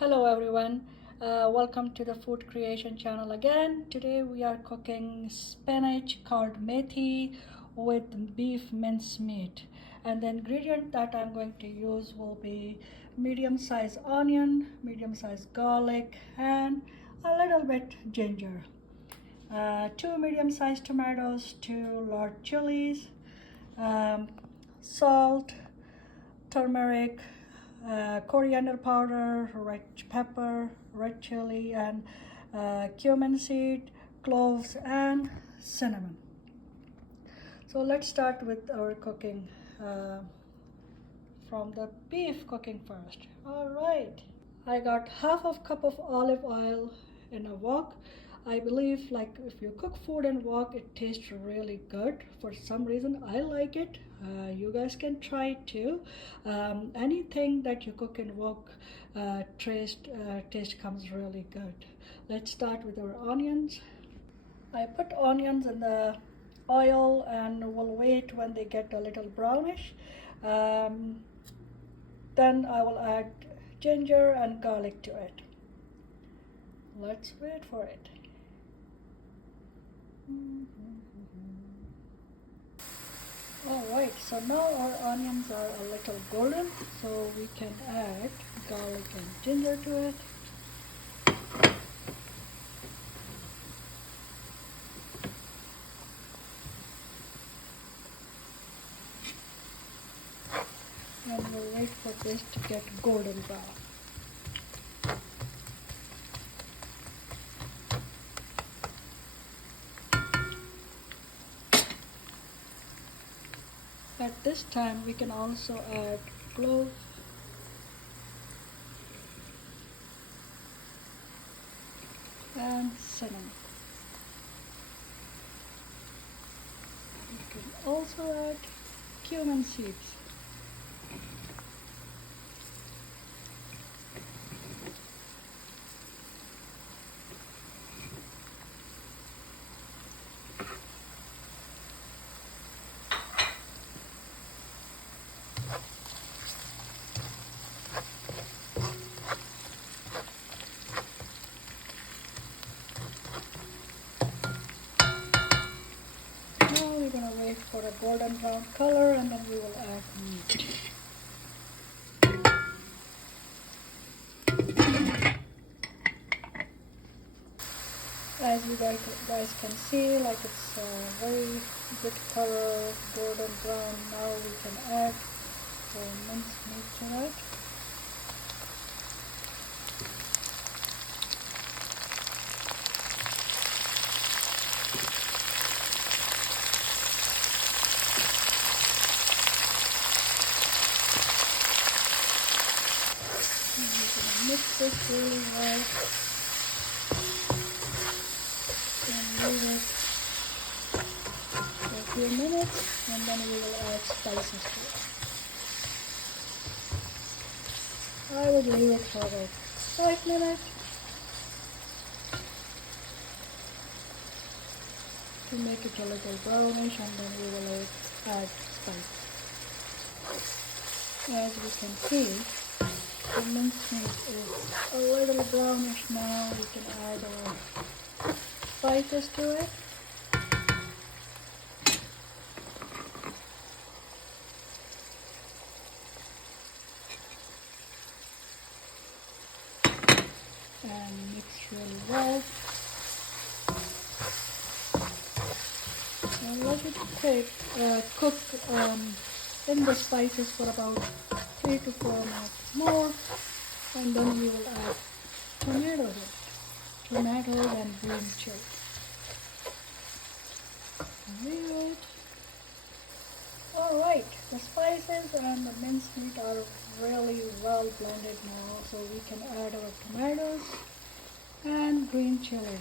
Hello everyone, welcome to the food creation channel again. Today we are cooking spinach called methi with beef mincemeat, and the ingredient that I'm going to use will be medium-sized onion, medium-sized garlic, and a little bit ginger. Two medium-sized tomatoes, two large chilies, um, salt, turmeric, coriander powder, red pepper, red chili, and cumin seed, cloves, and cinnamon. So let's start with our cooking from the beef cooking first. All right, I got half of cup of olive oil in a wok. I believe like if you cook food in wok, it tastes really good. For some reason, I like it. You guys can try it too. Anything that you cook in wok, taste comes really good. Let's start with our onions. I put onions in the oil and we'll wait when they get a little brownish. Um, then I will add ginger and garlic to it. Let's wait for it. Alright, so now our onions are a little golden, so we can add garlic and ginger to it. And we'll wait for this to get golden brown. At this time, we can also add clove, and cinnamon. We can also add cumin seeds. Now we're going to wait for a golden brown color and then we will add meat. As you guys can see, like it's a very good color, golden brown. Now we can add the minced meat to it. And we're going to mix this really well. And leave it for a few minutes, and then we will add spices to it. I would leave it for about 5 minutes to make it a little brownish, and then we will add spices. As you can see, the minced meat is a little brownish now. We can add our spices to it. And mix really well. And let it cook in the spices for about 3 to 4 minutes more, and then we will add tomatoes and green chili. Good. Alright, the spices and the minced meat are really well blended now, so we can add our tomatoes and green chili in it.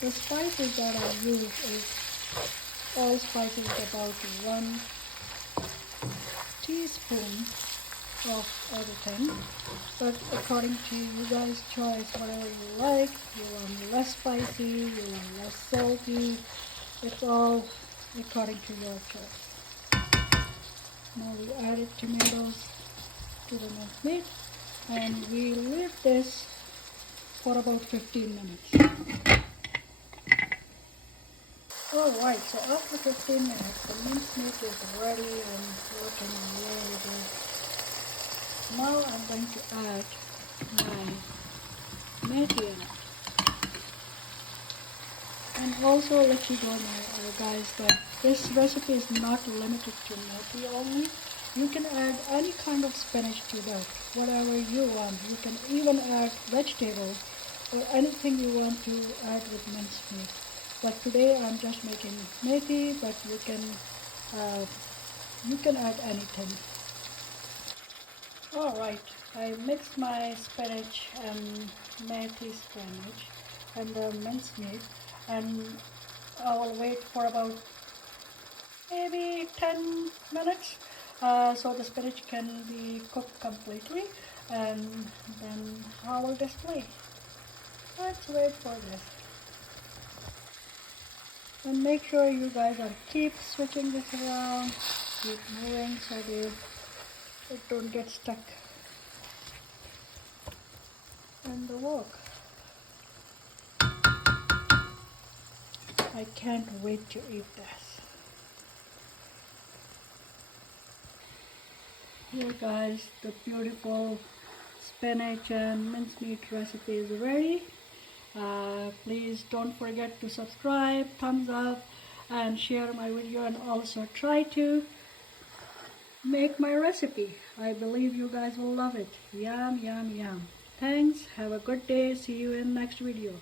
The spices that I use is all spices about 1 teaspoon of everything, but according to you guys' choice, whatever you like. You want less spicy, you want less salty, it's all according to your choice. Now we added tomatoes to the minced meat and we leave this for about 15 minutes. Alright, so after 15 minutes the minced meat is ready and looking really good. Now I'm going to add my methi in it. And also let you know guys that this recipe is not limited to methi only. You can add any kind of spinach to that, whatever you want. You can even add vegetables or anything you want to add with minced meat. But today I'm just making methi, but you can add anything. Alright, I mixed my spinach and methi spinach and the minced meat, and I'll wait for about maybe 10 minutes so the spinach can be cooked completely, and then I will display. Let's wait for this. And make sure you guys are keep switching this around, keep moving so it don't get stuck in the wok. I can't wait to eat this. Here guys, the beautiful spinach and mincemeat recipe is ready. Please don't forget to subscribe, thumbs up, and share my video, and also try to make my recipe. I believe you guys will love it. Yum, yum, yum. Thanks. Have a good day. See you in next video.